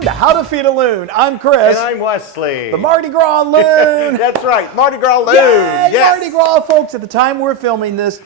Welcome to How to Feed a Loon. I'm Chris. And I'm Wesley. The Mardi Gras Loon. That's right, Mardi Gras Loon. Yay, yes. Mardi Gras, folks. At the time we're filming this,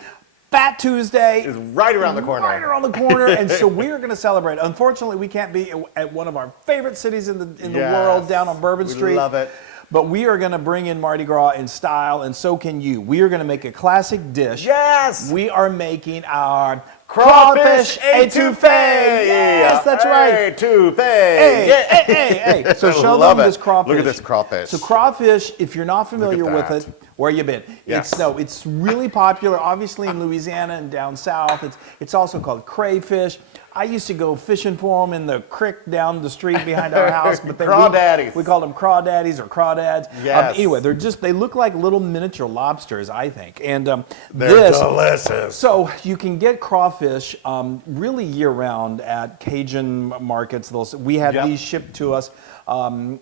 Fat Tuesday is right around the corner. Right around the corner, and so we're going to celebrate. Unfortunately, we can't be at one of our favorite cities in the world, down on Bourbon Street. We love it. But we are going to bring in Mardi Gras in style, and so can you. We are going to make a classic dish. Yes. We are making our Crawfish étouffée. Yes, that's right. Étouffée. Hey. So show them this crawfish. Look at this crawfish. So crawfish, if you're not familiar with it, where you been? Yes. It's really popular, obviously in Louisiana and down south. It's also called crayfish. I used to go fishing for them in the creek down the street behind our house. But crawdaddies. We called them crawdaddies or crawdads. Yes. Anyway, they look like little miniature lobsters, I think. And they're delicious. So you can get crawfish really year-round at Cajun markets. We had these shipped to us, and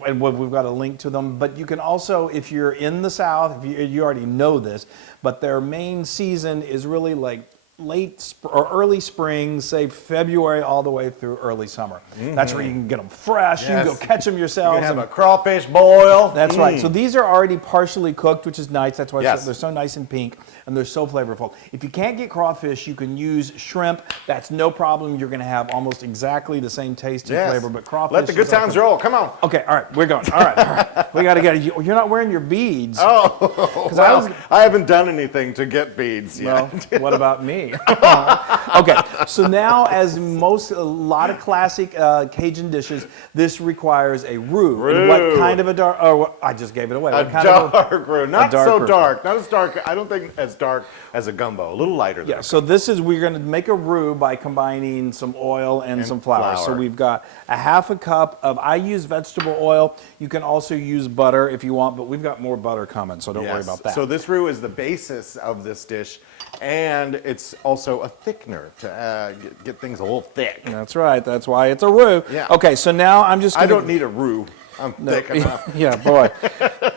we've got a link to them. But you can also, if you're in the South, if you already know this, but their main season is really like late or early spring, say February all the way through early summer. That's where you can get them fresh. Yes. You can go catch them yourself. You can have a crawfish boil. That's right. So these are already partially cooked, which is nice. That's why Yes. they're so nice and pink, and they're so flavorful. If you can't get crawfish, you can use shrimp. That's no problem. You're going to have almost exactly the same taste and flavor, but crawfish. Let the good times roll. Come on. Okay, all right, we're going. All right. We got to get it. You're not wearing your beads. Oh, well, I haven't done anything to get beads yet. Well, what about me? Okay, so now as a lot of classic Cajun dishes, this requires a roux. And what kind of a dark, oh, I just gave it away. A dark roux, not so dark. Not as dark, I don't think as dark as a gumbo, a little lighter. Yeah, so we're going to make a roux by combining some oil and some flour. So we've got a half a cup of, I use vegetable oil. You can also use butter if you want, but we've got more butter coming, so don't worry about that. So this roux is the basis of this dish, and it's also a thickener to get things a little thick. That's right. That's why it's a roux. Yeah. Okay, so now I'm just I don't need a roux. I'm thick enough. Yeah, boy.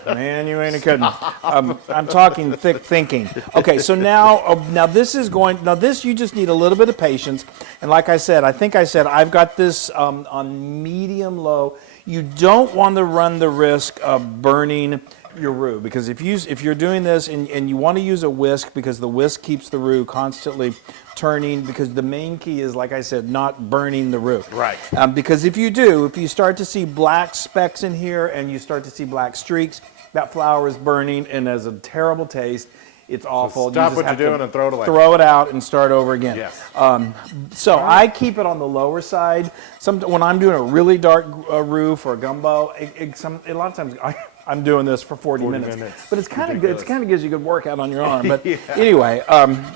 Man, you ain't kidding. I'm talking thick thinking. Okay, so now this you just need a little bit of patience. And like I said, I've got this on medium low. You don't want to run the risk of burning your roux, because if you're doing this and you want to use a whisk, because the whisk keeps the roux constantly turning, because the main key is, like I said, not burning the roux. Right. Because if you start to see black specks in here and you start to see black streaks, that flour is burning and has a terrible taste. It's awful. So stop what you're doing and throw it away. Throw it out and start over again. Yes. So I keep it on the lower side. When I'm doing a really dark roux for a gumbo, a lot of times I'm doing this for 40 minutes. But it's kind of good. It kind of gives you a good workout on your arm. But anyway,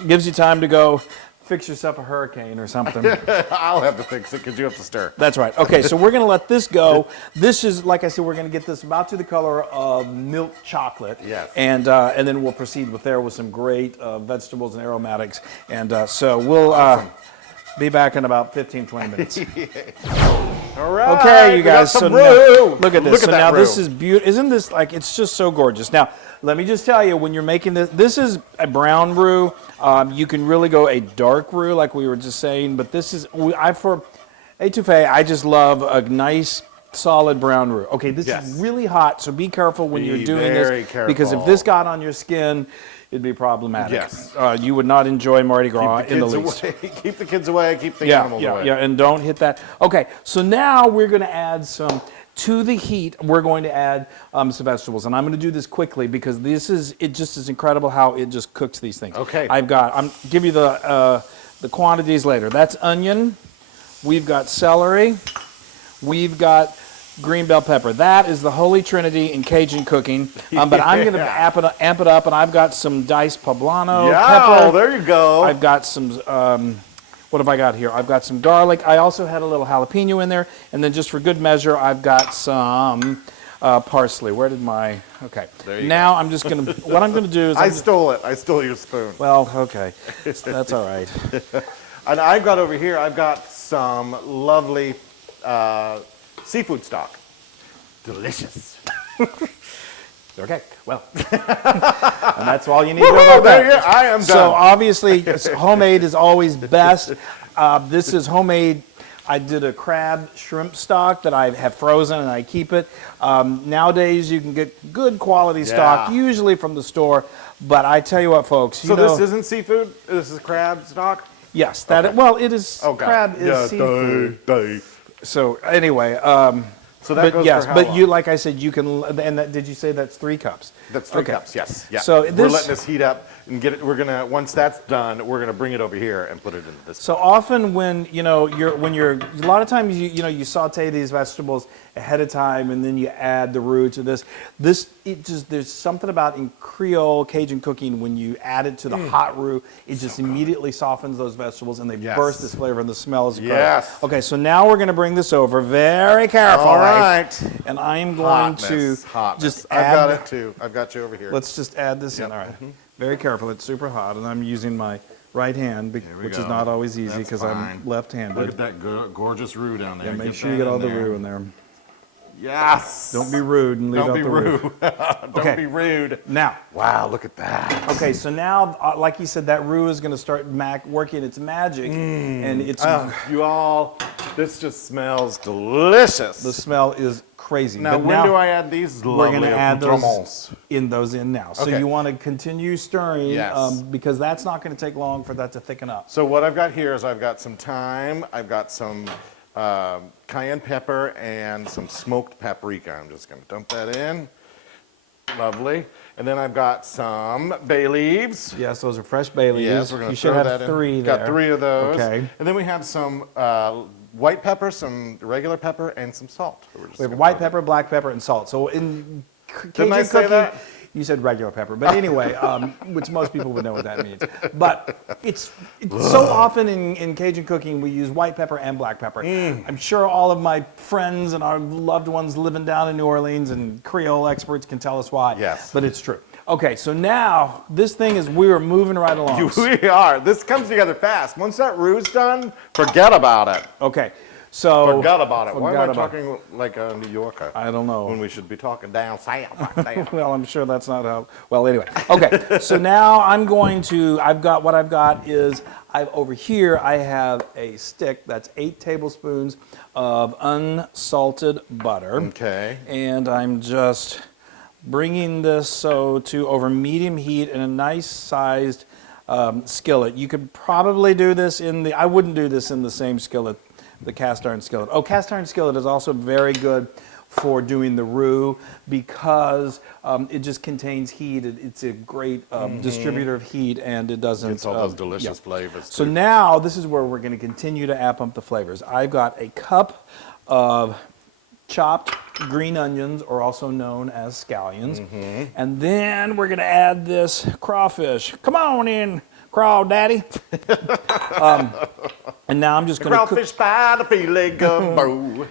gives you time to go fix yourself a hurricane or something. I'll have to fix it because you have to stir. That's right. Okay, so we're going to let this go. This is, like I said, we're going to get this about to the color of milk chocolate. Yes. And then we'll proceed with some great vegetables and aromatics. And so we'll be back in about 15-20 minutes. All right. Okay, you guys. So now, look at this. Look at that roux. This is beautiful. Isn't this it's just so gorgeous? Now, let me just tell you, when you're making this is a brown roux. You can really go a dark roux, like we were just saying. But this is for étouffée. I just love a nice, solid brown roux. Okay, this is really hot, so be careful when you're doing this, because if this got on your skin, it'd be problematic. Yes. You would not enjoy Mardi Gras in the least. Keep the kids away, keep the animals away. Yeah, and don't hit that. Okay, so now we're going to add to the heat, we're going to add some vegetables. And I'm going to do this quickly because it just is incredible how it just cooks these things. Okay. I'm give you the quantities later. That's onion. We've got celery. We've got green bell pepper. That is the holy trinity in Cajun cooking. But I'm going to amp it up, and I've got some diced poblano pepper. There you go. I've got some, what have I got here? I've got some garlic. I also had a little jalapeno in there. And then just for good measure, I've got some parsley. Where did my, okay. Now I'm just going to, what I'm going to do is. I stole it. I stole your spoon. Well, okay. That's all right. And I've got over here, I've got some lovely seafood stock. Delicious. Okay, well, and that's all you need to know about that. I am done. So obviously, homemade is always best. This is homemade I did a crab shrimp stock that I have frozen and I keep it. Nowadays you can get good quality stock, usually from the store. But I tell you what, folks. So this isn't seafood? This is crab stock? Yes. Well, it is. Okay. Crab is seafood. So anyway. So that goes for how long? You, like I said, you can. And did you say that's 3 cups? That's 3 cups. Yes. Yeah. So we're letting this heat up and get it. We're gonna once that's done, we're gonna bring it over here and put it into this. So often when you're a lot of times you saute these vegetables ahead of time and then you add the roux to this. There's something about in Creole Cajun cooking when you add it to the hot roux, it just immediately softens those vegetables and they burst this flavor and the smell is incredible. Yes. Okay, so now we're going to bring this over very carefully. All right. And I am going to just add. I've got it too. I've got you over here. Let's just add this in. All right. Very careful. It's super hot, and I'm using my right hand, which is not always easy because I'm left-handed. Look at that gorgeous roux down there. Yeah, make sure you get all the roux in there. Yes. Don't be rude and leave out the roux. Don't be rude. Now. Wow, look at that. Okay, so now, like you said, that roux is going to start working its magic, and it's. You all, this just smells delicious. The smell is crazy. Now, when do I add these lovely We're going to add accoutrements? those in now. So you want to continue stirring because that's not going to take long for that to thicken up. So what I've got here is I've got some thyme, I've got some cayenne pepper, and some smoked paprika. I'm just going to dump that in. Lovely. And then I've got some bay leaves. Yes, those are fresh bay leaves. Yes, we're going to You should throw have that 3 in. there. Got 3 of those. Okay. And then we have some white pepper, some regular pepper, and some salt. We have white pepper, black pepper, and salt. So in Cajun I say cooking, that? you said regular pepper, but anyway, which most people would know what that means. But it's so often in Cajun cooking we use white pepper and black pepper. I'm sure all of my friends and our loved ones living down in New Orleans and Creole experts can tell us why. Yes. But it's true. Okay, so now this thing is, we're moving right along. We are. This comes together fast. Once that roux is done, forget about it. Okay, so. Forgot about it. Why am I talking like a New Yorker? I don't know. When we should be talking down south. Well, I'm sure that's not how. Well, anyway. Okay, so now what I've got is, over here I have a stick that's 8 tablespoons of unsalted butter. Okay. And I'm just bringing this to over medium heat in a nice sized skillet. You could probably do this I wouldn't do this in the same skillet, the cast iron skillet. Oh, cast iron skillet is also very good for doing the roux because it just contains heat. It's a great distributor of heat, and it doesn't. It's all those delicious flavors. So now this is where we're going to continue to amp up the flavors. I've got a cup of chopped green onions, or also known as scallions. And then we're going to add this crawfish. Come on in, craw daddy. And now I'm just going to crawfish by the filet gumbo.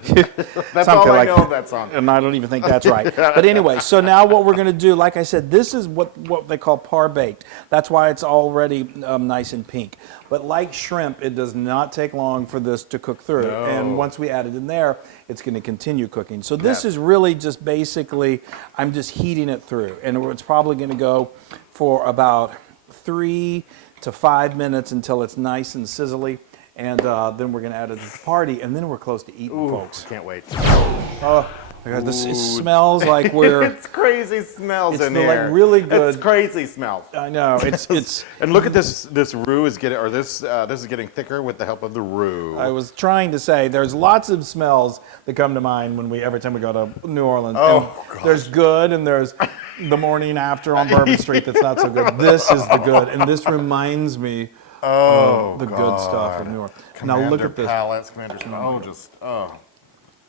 That's all I know of that song. And I don't even think that's right. But anyway, so now what we're going to do, like I said, this is what they call par baked. That's why it's already nice and pink. But like shrimp, it does not take long for this to cook through. No. And once we add it in there, it's going to continue cooking. So this is really just basically, I'm just heating it through. And it's probably going to go for about 3 to 5 minutes until it's nice and sizzly. And then we're going to add it to the party, and then we're close to eating, folks. Can't wait. Oh, my God, it smells like we're... It's crazy smells in It's here. like really good. It's crazy smells. I know. It's. And look at this. This roux is getting, or this is getting thicker with the help of the roux. I was trying to say there's lots of smells that come to mind every time we go to New Orleans. Oh, and there's good, and there's the morning after on Bourbon Street that's not so good. This is the good, and this reminds me. The good stuff of New Orleans. Now look at this. Palace,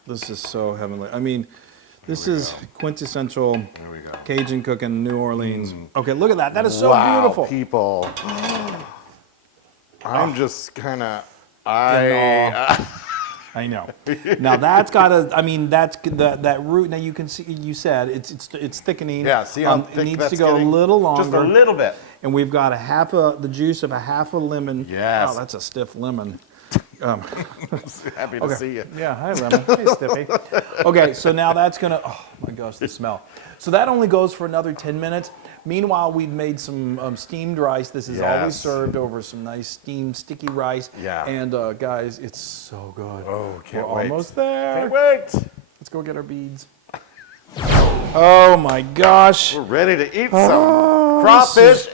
This is so heavenly. I mean, this is quintessential Cajun cooking, New Orleans. Okay, look at that. That is so beautiful. People. I'm just kind of. I know. Now that's got to. I mean, that's that root. Now you can see. You said it's thickening. Yeah. See how it thick needs that's to go getting? a little longer. Just a little bit. And we've got the juice of a half a lemon. Yes. Oh, that's a stiff lemon. Happy to see you. Yeah, hi lemon. Hey, Stiffy. Okay, so now that's gonna. Oh my gosh, the smell. So that only goes for another 10 minutes. Meanwhile, we've made some steamed rice. This is always Yes. served over some nice steamed sticky rice. Yeah. And guys, it's so good. Oh, can't We're wait. almost there. Can't wait. Let's go get our beads. Oh my gosh. We're ready to eat Oh, some crawfish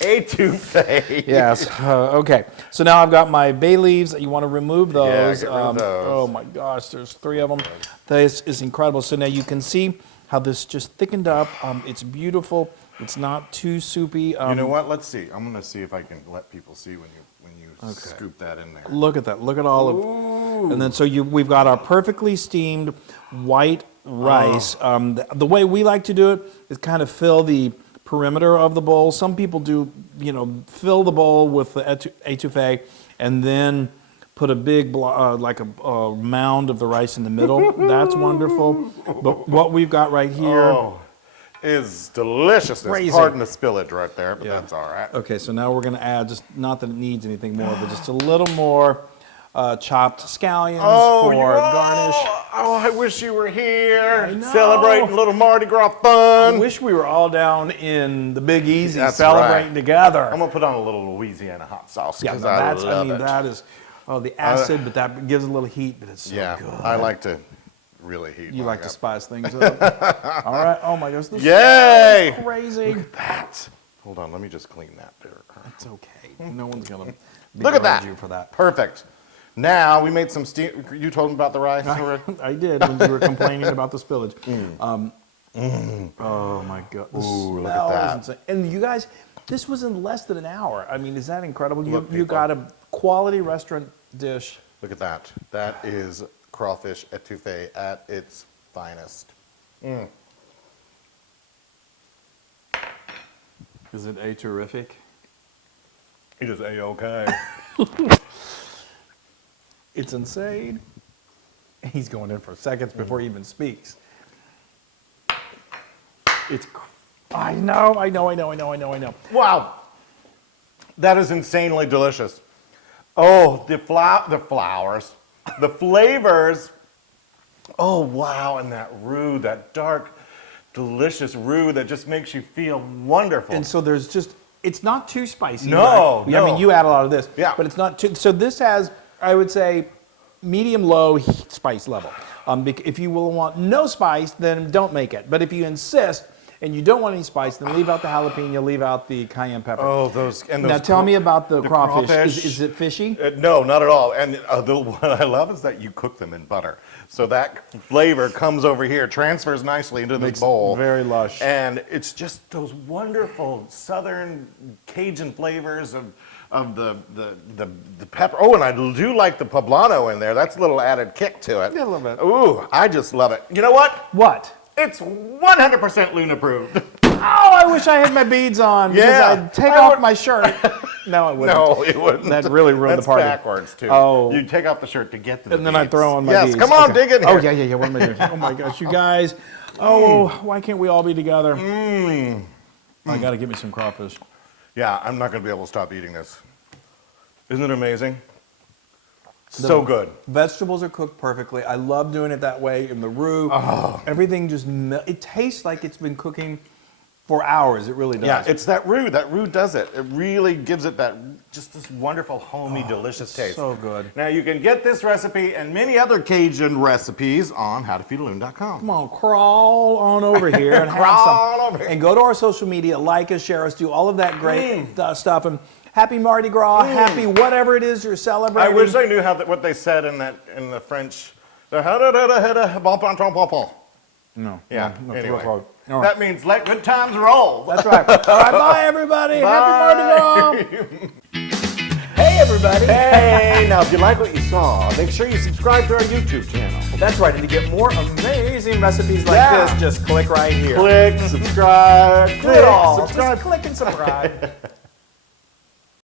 étouffée. Yes. Okay. So now I've got my bay leaves. You want to remove those. get rid of those. Oh my gosh, there's 3 of them. This is incredible. So now you can see how this just thickened up. It's beautiful. It's not too soupy. You know what? Let's see. I'm gonna see if I can let people see when you scoop that in there. Look at that. Look at all of. And then so we've got our perfectly steamed white rice. The way we like to do it is kind of fill the perimeter of the bowl. Some people do, fill the bowl with the étouffée and then put a big like a mound of the rice in the middle. That's wonderful. But what we've got right here is deliciousness. Crazy. Pardon the spillage right there, but that's all right. Okay, so now we're going to add, just not that it needs anything more, but just a little more chopped scallions for garnish. Oh, I wish you were here I know. celebrating a little Mardi Gras fun. I wish we were all down in the Big Easy That's celebrating right. together. I'm gonna put on a little Louisiana hot sauce Yeah, because that is, the acid, but that gives a little heat, but it's so good. I like to really heat. You mine like to up. spice things up. All right. Oh my gosh, this Yay! is crazy. Look at that. Hold on, let me just clean that there. It's okay. No one's gonna Look at that. you for that. Perfect. Now we made some steam. You told them about the rice already? I did when you were complaining about the spillage. Oh my God! The Ooh, look at smell is that. insane. And you guys, this was in less than an hour. I mean, is that incredible? Look, You people. got a quality restaurant dish. Look at that. That is crawfish étouffée at its finest. Is it a terrific? It is A-OK. It's insane. He's going in for seconds before he even speaks. I know. Wow. That is insanely delicious. Oh, the flowers, the flavors. Oh, wow. And that roux, that dark, delicious roux that just makes you feel wonderful. And so it's not too spicy. No, right? I mean, no. you add a lot of this. Yeah. But it's not too, so this has, I would say, medium-low spice level. If you will want no spice, then don't make it. But if you insist and you don't want any spice, then leave out the jalapeno, leave out the cayenne pepper. Oh, those. Now tell me about the crawfish. crawfish. Is it fishy? No, not at all. And what I love is that you cook them in butter. So that flavor comes over here, transfers nicely into the bowl. Very lush. And it's just those wonderful southern Cajun flavors of the pepper. Oh, and I do like the poblano in there. That's a little added kick to it. Yeah, a little bit. Ooh, I just love it. You know what? What? It's 100% Loon approved. Oh, I wish I had my beads on. Yeah. Because I'd take off my shirt. No, I wouldn't. No, it wouldn't. That really ruined That's the party. backwards, too. Oh. You take off the shirt to get to the And then I beads. throw on my yes, beads. come on, Okay. dig in here. Oh, yeah. What am I doing? Oh, my gosh, you guys. Oh, why can't we all be together? I got to get me some crawfish. Yeah, I'm not going to be able to stop eating this. Isn't it amazing? So good. Vegetables are cooked perfectly. I love doing it that way in the roux. Everything just, it tastes like it's been cooking for hours. It really does. Yeah, it's that roux. That roux does it. It really gives it that, just this wonderful, homey, delicious taste. so good. Now, you can get this recipe and many other Cajun recipes on howtofeedaloon.com. Come on, crawl on over here and have Crawl some. over here. And go to our social media, like us, share us, do all of that great stuff. And happy Mardi Gras, happy whatever it is you're I celebrating. wish I knew what they said in the French. No. Yeah, no, anyway. all right. That means let good times roll. That's right. All right, bye, everybody. Happy Mardi Gras. Hey, everybody. Hey, now if you like what you saw, make sure you subscribe to our YouTube channel. That's right. And to get more amazing recipes like Yeah. this, just click right here. Click, subscribe, Do it all. subscribe. Just click and subscribe.